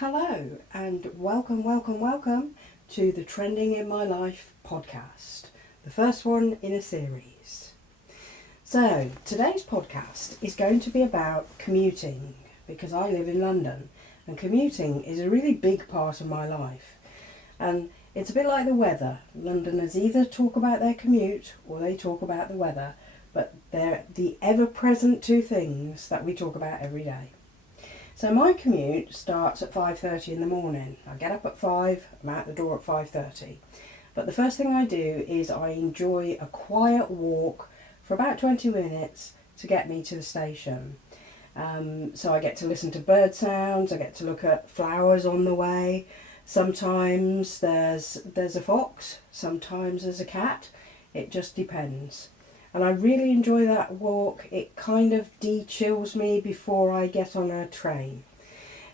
Hello and welcome to the Trending in My Life podcast, the first one in a series. So today's podcast is going to be about commuting because I live in London and commuting is a really big part of my life. And it's a bit like the weather. Londoners either talk about their commute or they talk about the weather, but they're the ever-present two things that we talk about every day. So my commute starts at 5:30 in the morning. I get up at 5, I'm out the door at 5:30. But the first thing I do is I enjoy a quiet walk for about 20 minutes to get me to the station. So I get to listen to bird sounds, I get to look at flowers on the way. Sometimes there's a fox, sometimes there's a cat. It just depends. And I really enjoy that walk. It kind of de-chills me before I get on a train.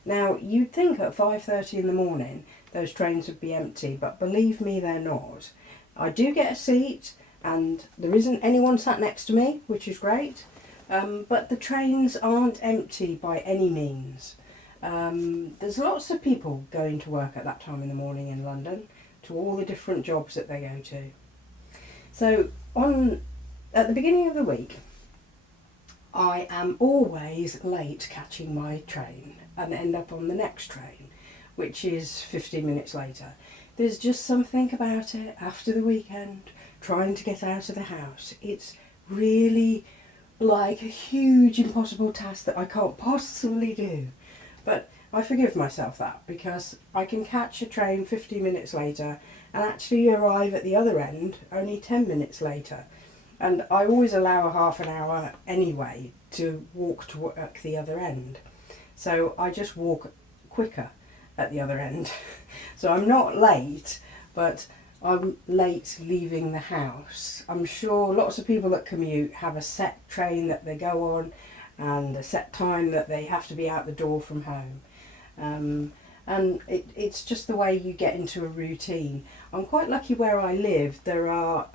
Now, you'd think at 5:30 in the morning those trains would be empty, but believe me, they're not. I do get a seat and there isn't anyone sat next to me, which is great. But the trains aren't empty by any means. There's lots of people going to work at that time in the morning in London, to all the different jobs that they go to. So at the beginning of the week, I am always late catching my train and end up on the next train, which is 15 minutes later. There's just something about it after the weekend, trying to get out of the house. It's really like a huge impossible task that I can't possibly do. But I forgive myself that because I can catch a train 15 minutes later and actually arrive at the other end only 10 minutes later. And I always allow a half an hour anyway to walk to work the other end. So I just walk quicker at the other end. So I'm not late, but I'm late leaving the house. I'm sure lots of people that commute have a set train that they go on and a set time that they have to be out the door from home. And it's just the way you get into a routine. I'm quite lucky where I live. There are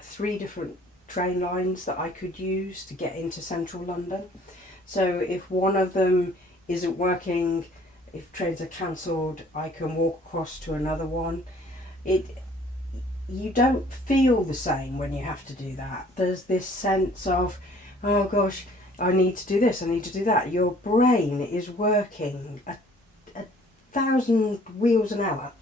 3 different train lines that I could use to get into central London. So if one of them isn't working, if trains are cancelled, I can walk across to another one. You don't feel the same when you have to do that. There's this sense of, oh gosh, I need to do this, I need to do that. Your brain is working a 1,000 wheels an hour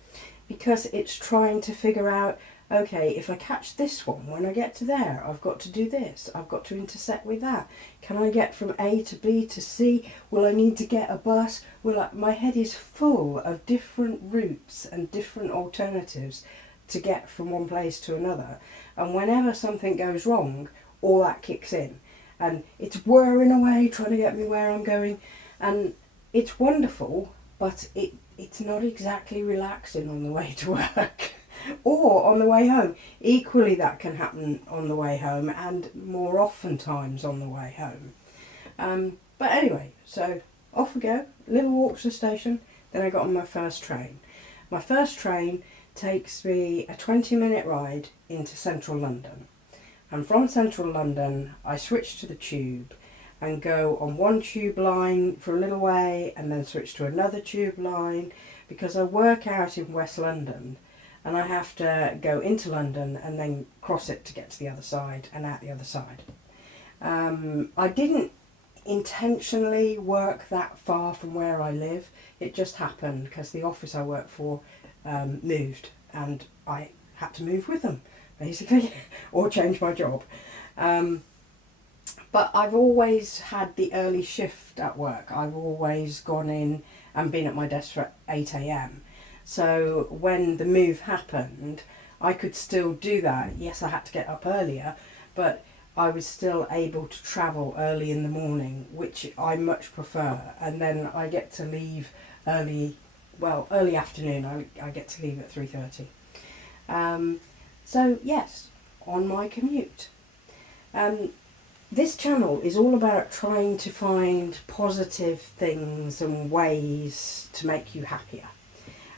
because it's trying to figure out, okay, if I catch this one, when I get to there, I've got to do this, I've got to intersect with that. Can I get from A to B to C? Will I need to get a bus? My head is full of different routes and different alternatives to get from one place to another. And whenever something goes wrong, all that kicks in. And it's whirring away, trying to get me where I'm going. And it's wonderful, but it's not exactly relaxing on the way to work. Or on the way home. Equally that can happen on the way home and more often times on the way home. But anyway, so off we go, little walk to the station, then I got on my first train. My first train takes me a 20-minute ride into central London. And from central London I switch to the tube and go on one tube line for a little way and then switch to another tube line because I work out in West London. And I have to go into London and then cross it to get to the other side and out the other side. I didn't intentionally work that far from where I live. It just happened because the office I work for moved and I had to move with them, basically, or change my job. But I've always had the early shift at work. I've always gone in and been at my desk for 8 a.m. So when the move happened, I could still do that. Yes, I had to get up earlier, but I was still able to travel early in the morning, which I much prefer. And then I get to leave early afternoon. I get to leave at 3:30. So yes, on my commute. This channel is all about trying to find positive things and ways to make you happier.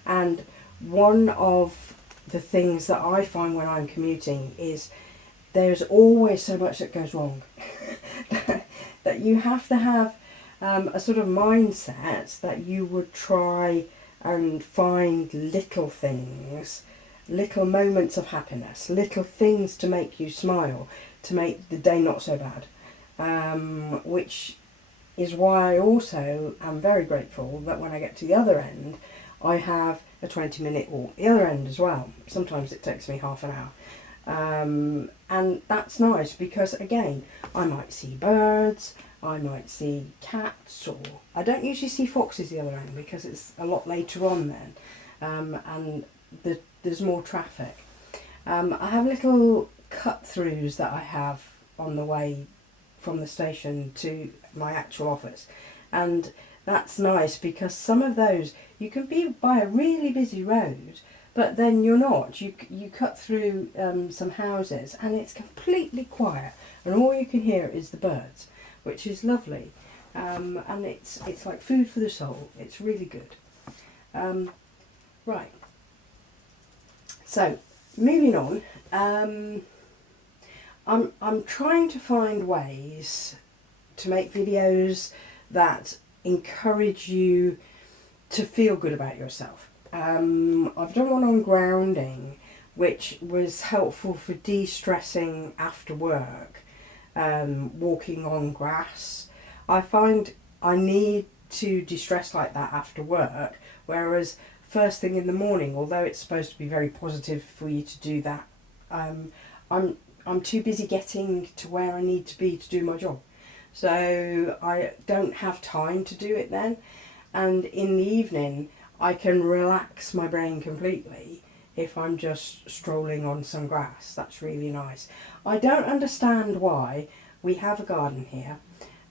And one of the things that I find when I'm commuting is there's always so much that goes wrong that you have to have a sort of mindset that you would try and find little things, little moments of happiness, little things to make you smile, to make the day not so bad. Which is why I also am very grateful that when I get to the other end, I have a 20-minute walk the other end as well. Sometimes it takes me half an hour. And that's nice because, again, I might see birds, I might see cats, or I don't usually see foxes the other end because it's a lot later on then, and there's more traffic. I have little cut-throughs that I have on the way from the station to my actual office, and that's nice because some of those you can be by a really busy road, but then you're not. You cut through some houses and it's completely quiet, and all you can hear is the birds, which is lovely, and it's like food for the soul. It's really good. Right. So moving on. I'm trying to find ways to make videos that encourage you to feel good about yourself. I've done one on grounding, which was helpful for de-stressing after work, walking on grass. I find I need to de-stress like that after work, whereas first thing in the morning, although it's supposed to be very positive for you to do that, I'm too busy getting to where I need to be to do my job. So I don't have time to do it then. And in the evening, I can relax my brain completely if I'm just strolling on some grass. That's really nice. I don't understand why we have a garden here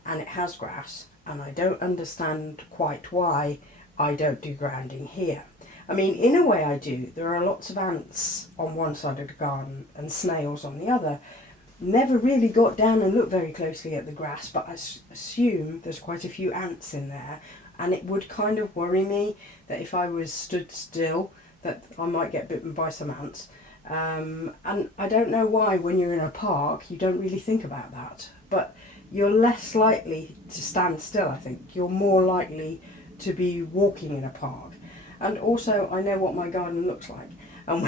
and it has grass, and I don't understand quite why I don't do grounding here. I mean, in a way I do. There are lots of ants on one side of the garden and snails on the other. Never really got down and looked very closely at the grass, but I assume there's quite a few ants in there, and it would kind of worry me that if I was stood still that I might get bitten by some ants. And I don't know why when you're in a park you don't really think about that, but you're less likely to stand still, I think. You're more likely to be walking in a park. And also I know what my garden looks like, and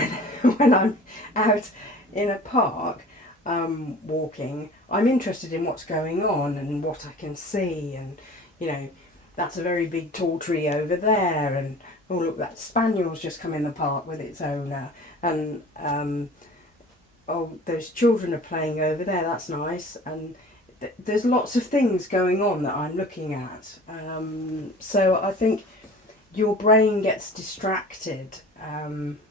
when I'm out in a park walking, I'm interested in what's going on and what I can see, and you know, that's a very big tall tree over there, and oh look, that spaniel's just come in the park with its owner, and oh, those children are playing over there, that's nice, and there's lots of things going on that I'm looking at. So I think your brain gets distracted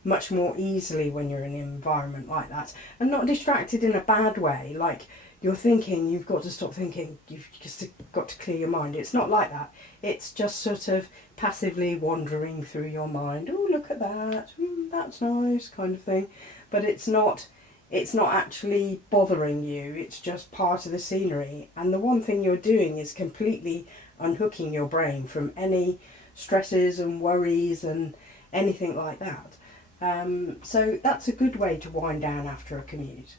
much more easily when you're in an environment like that, and not distracted in a bad way, like you're thinking, you've got to stop thinking, you've just got to clear your mind. It's not like that. It's just sort of passively wandering through your mind. Oh, look at that, that's nice, kind of thing. But it's not actually bothering you. It's just part of the scenery, and the one thing you're doing is completely unhooking your brain from any stresses and worries and anything like that. So that's a good way to wind down after a commute.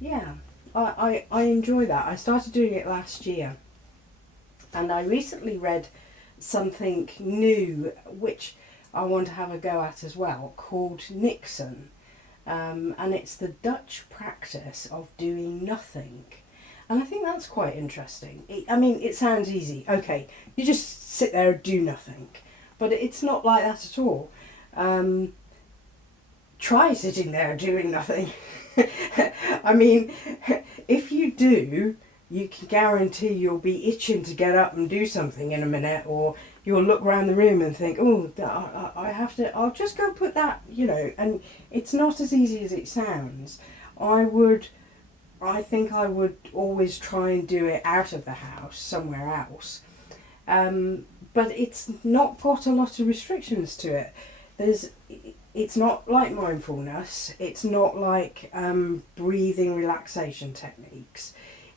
Yeah, I enjoy that. I started doing it last year, and I recently read something new which I want to have a go at as well, called Nixon, and it's the Dutch practice of doing nothing. And I think that's quite interesting. I mean, it sounds easy. Okay, you just sit there and do nothing. But it's not like that at all. Try sitting there doing nothing. I mean, if you do, you can guarantee you'll be itching to get up and do something in a minute, or you'll look around the room and think, oh, I'll just go put that, you know, and it's not as easy as it sounds. I think I would always try and do it out of the house, somewhere else. But it's not got a lot of restrictions to it. It's not like mindfulness. It's not like breathing relaxation techniques.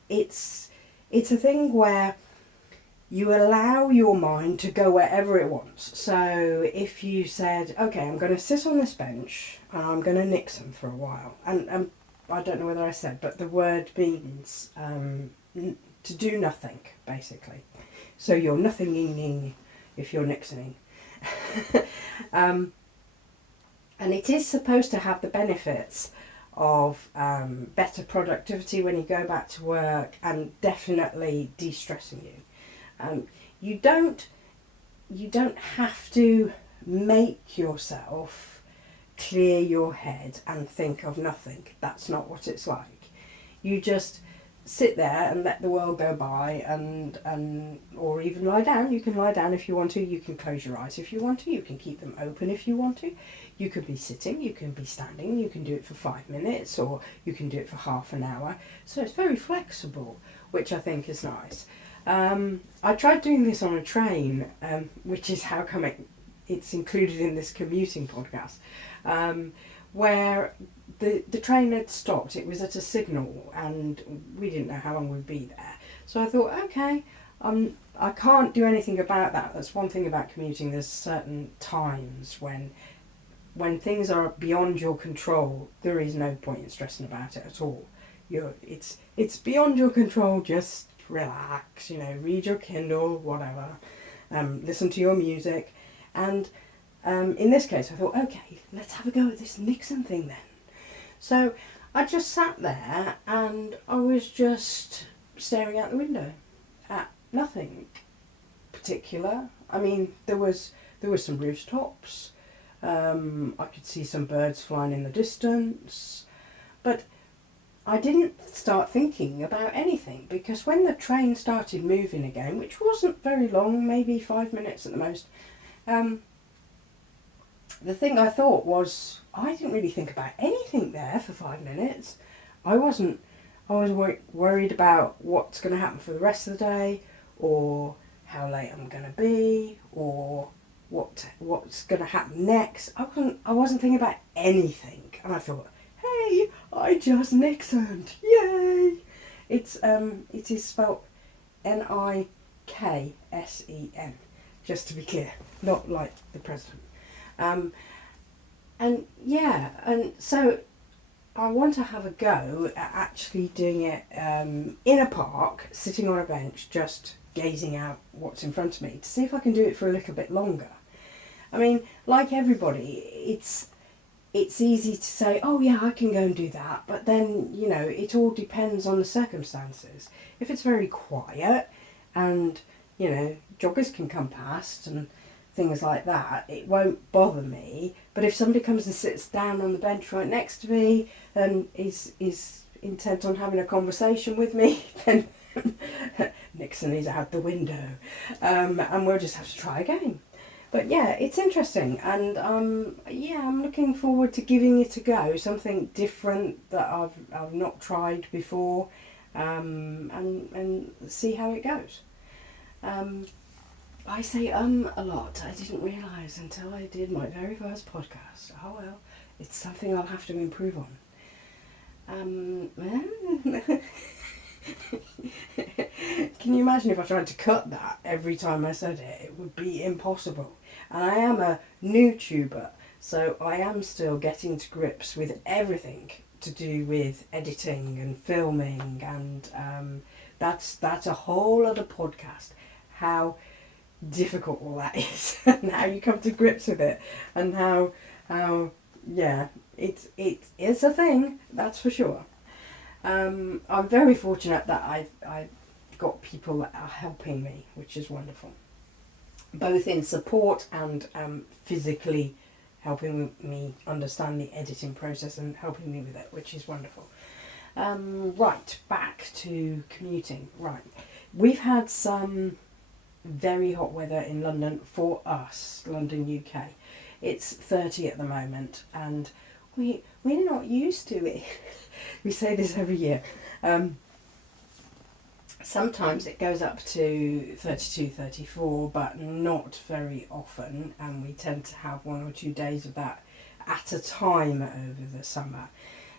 It's a thing where you allow your mind to go wherever it wants. So if you said, okay, I'm going to sit on this bench and I'm going to Nixon for a while, and I don't know whether I said, but the word means to do nothing, basically. So you're nothinging if you're Nixoning. And it is supposed to have the benefits of better productivity when you go back to work, and definitely de-stressing you. You don't have to make yourself clear your head and think of nothing. That's not what it's like. You just sit there and let the world go by, and or even lie down. You can lie down if you want to. You can close your eyes if you want to. You can keep them open if you want to. You could be sitting, you can be standing, you can do it for 5 minutes, or you can do it for half an hour. So it's very flexible, which I think is nice. I tried doing this on a train, which is how come it's included in this commuting podcast, where the train had stopped. It was at a signal and we didn't know how long we'd be there. So I thought, okay, I can't do anything about that. That's one thing about commuting. There's certain times when things are beyond your control, there is no point in stressing about it at all. It's beyond your control. Just relax, read your Kindle, whatever, listen to your music. And in this case, I thought, okay, let's have a go at this Nixon thing then. So I just sat there and I was just staring out the window at nothing particular. I mean, there was some rooftops. I could see some birds flying in the distance, but I didn't start thinking about anything, because when the train started moving again, which wasn't very long, maybe 5 minutes at the most, the thing I thought was, I didn't really think about anything there for 5 minutes. I was worried about what's going to happen for the rest of the day, or how late I'm going to be, or what's going to happen next. I wasn't thinking about anything, and I thought, hey, I just Nixoned, yay! It is spelled Niksen, just to be clear, not like the president. And so I want to have a go at actually doing it in a park, sitting on a bench, just gazing out what's in front of me, to see if I can do it for a little bit longer. I mean, like everybody, it's easy to say, oh yeah, I can go and do that, but then, it all depends on the circumstances. If it's very quiet and, joggers can come past and things like that, it won't bother me. But if somebody comes and sits down on the bench right next to me and is intent on having a conversation with me, then Nixon is out the window, and we'll just have to try again. But yeah, it's interesting, and I'm looking forward to giving it a go, something different that I've not tried before, and see how it goes. I say a lot. I didn't realise until I did my very first podcast. Oh well, it's something I'll have to improve on. Can you imagine if I tried to cut that every time I said it? It would be impossible. And I am a new tuber, so I am still getting to grips with everything to do with editing and filming, and that's a whole other podcast. How difficult all that is, and how you come to grips with it, and how it's a thing, that's for sure. I'm very fortunate that I've got people that are helping me, which is wonderful, both in support and physically helping me understand the editing process and helping me with it, which is wonderful. Right, back to commuting. Right, we've had some very hot weather in London for us, London, UK. It's 30 at the moment, and we're not used to it. We say this every year. Sometimes it goes up to 32, 34, but not very often, and we tend to have 1 or 2 days of that at a time over the summer.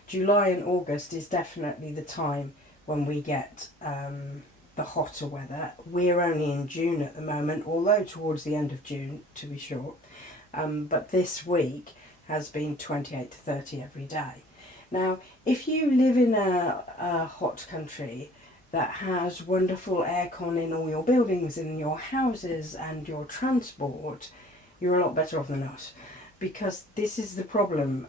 July and August is definitely the time when we get the hotter weather. We're only in June at the moment, although towards the end of June, to be sure. But this week has been 28 to 30 every day. Now, if you live in a hot country, that has wonderful aircon in all your buildings, in your houses and your transport, you're a lot better off than us. Because this is the problem.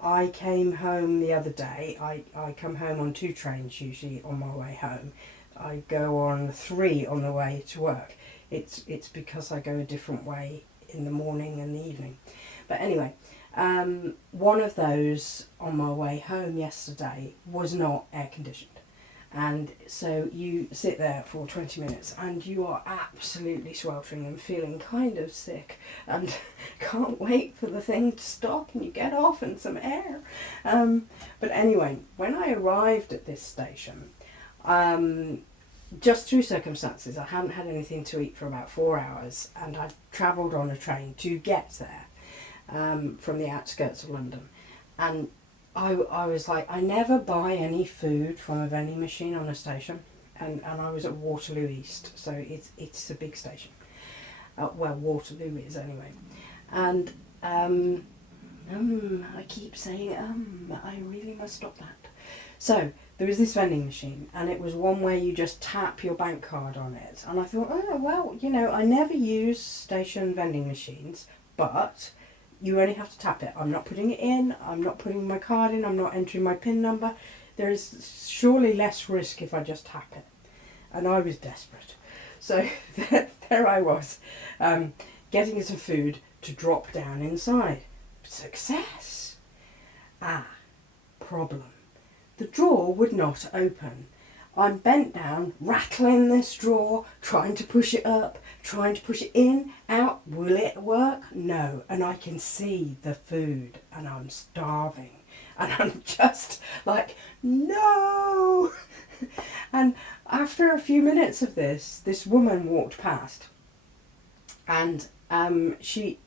I came home the other day. I come home on 2 trains usually on my way home. I go on 3 on the way to work. It's because I go a different way in the morning and the evening. But anyway, one of those on my way home yesterday was not air conditioned. And so you sit there for 20 minutes and you are absolutely sweltering and feeling kind of sick and can't wait for the thing to stop and you get off and some air. But anyway, when I arrived at this station, just through circumstances, I hadn't had anything to eat for about 4 hours, and I'd travelled on a train to get there from the outskirts of London. And I was like, I never buy any food from a vending machine on a station, and I was at Waterloo East, so it's a big station. Well, Waterloo is anyway. And I keep saying I really must stop that. So there was this vending machine, and it was one where you just tap your bank card on it. And I thought, oh well, I never use station vending machines, but you only have to tap it. I'm not putting it in, I'm not putting my card in, I'm not entering my PIN number. There is surely less risk if I just tap it. And I was desperate. So there I was, getting some food to drop down inside. Success! Problem. The drawer would not open. I'm bent down, rattling this drawer, trying to push it up, trying to push it in, out. Will it work? No. And I can see the food and I'm starving. And I'm just like, no! And after a few minutes of this woman walked past, and she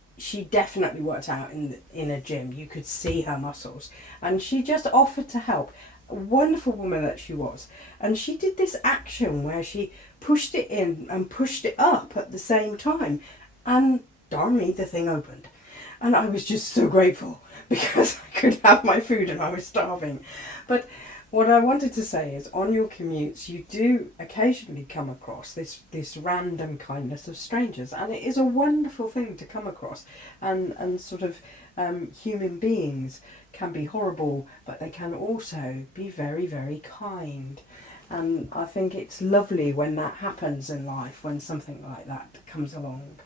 definitely worked out in a gym. You could see her muscles. And she just offered to help. A wonderful woman that she was. And she did this action where she pushed it in and pushed it up at the same time. And darn me, the thing opened. And I was just so grateful because I could have my food and I was starving. But what I wanted to say is, on your commutes, you do occasionally come across this random kindness of strangers, and it is a wonderful thing to come across. And sort of human beings can be horrible, but they can also be very, very kind. And I think it's lovely when that happens in life, when something like that comes along.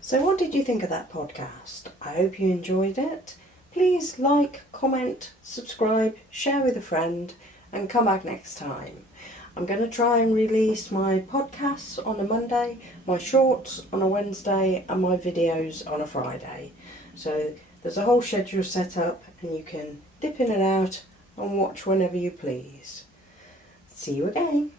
So what did you think of that podcast? I hope you enjoyed it. Please like, comment, subscribe, share with a friend, and come back next time. I'm going to try and release my podcasts on a Monday, my shorts on a Wednesday, and my videos on a Friday. So there's a whole schedule set up, and you can dip in and out and watch whenever you please. See you again.